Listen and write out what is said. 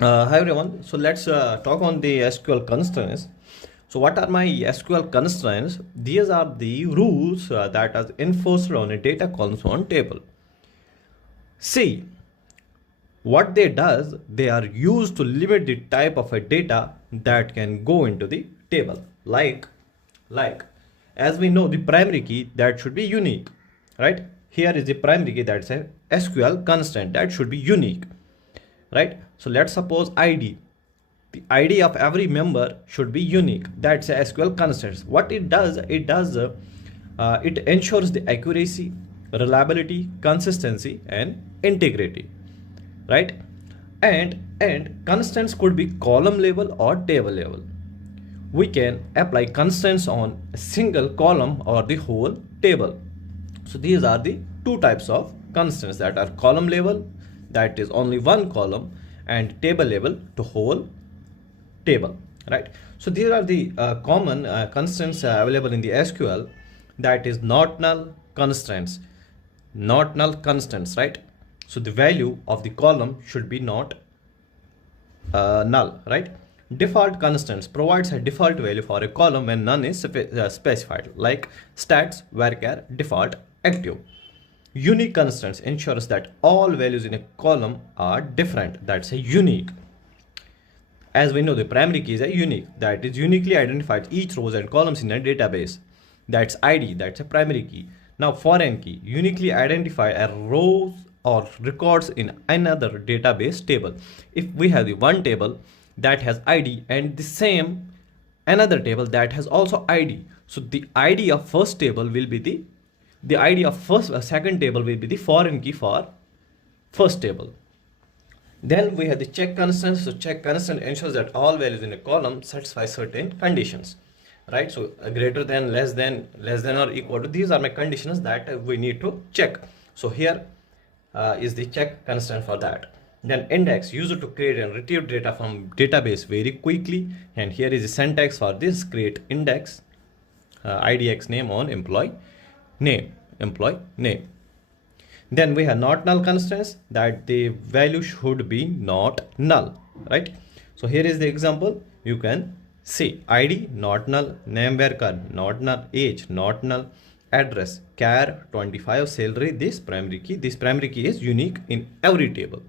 Hi everyone. So let's talk on the SQL constraints. So what are my SQL constraints? These are the rules that are enforced on a data columns on table. See, what they does, they are used to limit the type of a data that can go into the table. Like, as we know, the primary key that should be unique, right? Here is the primary key, that's a SQL constraint that should be unique, right? So let's suppose ID. The ID of every member should be unique. That's a SQL constraint. What it ensures the accuracy, reliability, consistency, and integrity, right? And constants could be column level or table level. We can apply constants on a single column or the whole table. So these are the two types of constants, that are column level, that is only one column, and table level to whole table, right? So these are the common constants available in the SQL, that is not null constants, not null constants, right? So the value of the column should be not null, right? Default constants provides a default value for a column when none is specified, like stats varchar default active. Unique constants ensures that all values in a column are different. That's a unique. As we know, the primary key is a unique, that is uniquely identifies each rows and columns in a database. That's ID, that's a primary key. Now foreign key uniquely identify a rows or records in another database table. If we have the one table that has ID and the same another table that has also ID, so the ID of first table will be the ID of second table will be the foreign key for first table. Then we have the check constant. So check constant ensures that all values in a column satisfy certain conditions, right? So greater than, less than or equal to, these are my conditions that we need to check. So here is the check constant for that. Then index used to create and retrieve data from database very quickly, and here is the syntax for this: create index IDX name on employee name. Then we have not null constants, that the value should be not null, right? So here is the example. You can see ID not null, name varchar not null, age not null, address char 25, salary, this primary key is unique in every table.